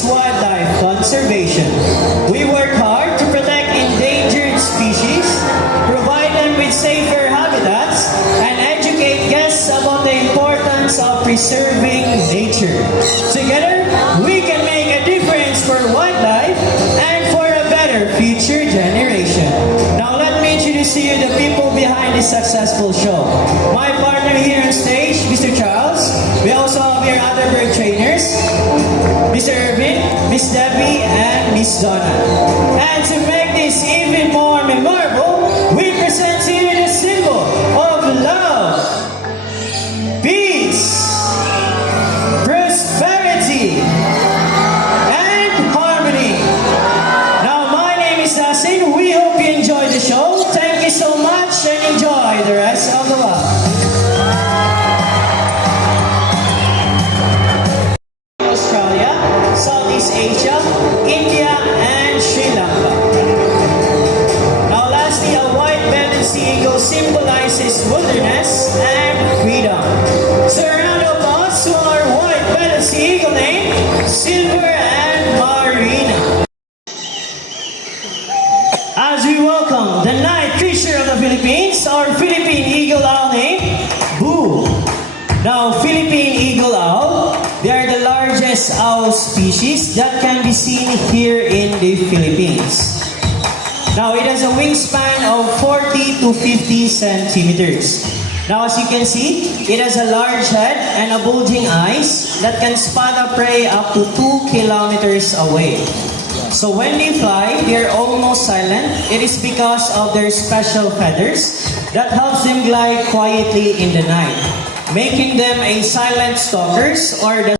Philippines Wildlife Conservation. We work hard to protect endangered species, provide them with safer habitats, and educate guests about the importance of preserving nature. Together, we can make a difference for wildlife and for a better future generation. Now let me introduce to you the people behind this successful show. My partner here on stage, Mr. Charles. We also have here other bird trainers, Mr. Irvin, Miss Debbie, and Miss Donna. And to make this even more memorable, we present to you the symbol of love, peace, prosperity, and harmony. Now, my name is Nassin. We hope you enjoy the show. Thank you so much and enjoy the rest of the walk. Australia, Southeast Asia, India, and Sri Lanka. Now lastly, a white-bellied sea eagle symbolizes wilderness and freedom. So a round of applause to our white-bellied sea eagle named Silver and Marina. As we welcome the night creature of the Philippines, our Philippine eagle owl named Boo. Now, Philippine eagle owl, they are the largest owl species that can be seen here in the Philippines. Now, it has a wingspan of 40 to 50 centimeters. Now, as you can see, it has a large head and a bulging eyes that can spot a prey up to 2 kilometers away. So when they fly, they are almost silent. It is because of their special feathers that helps them glide quietly in the night, making them a silent stalkers or the